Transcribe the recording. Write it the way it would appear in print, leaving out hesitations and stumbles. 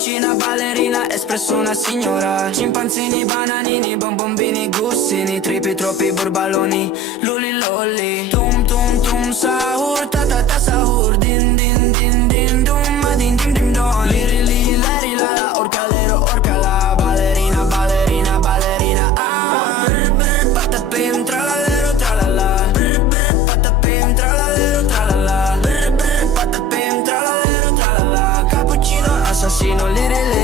cappuccina, ballerina, espresso una signora. Scimpanzini, bananini, bombombini, gustini, tripi, troppi borbaloni, luli lolli. Tum tum tum sahur, ta ta ta sahur, din din din din dum, ma din din din don. Liri li lari la la, orcalero, orcala, ballerina, ballerina, ballerina. Ah, brr brr, patapim, tralalero, tralala. Brr brr, patapim, tralalero, tralala. Brr brr, patapim, tralalero, tralala. Cappuccino, assassino, liri li.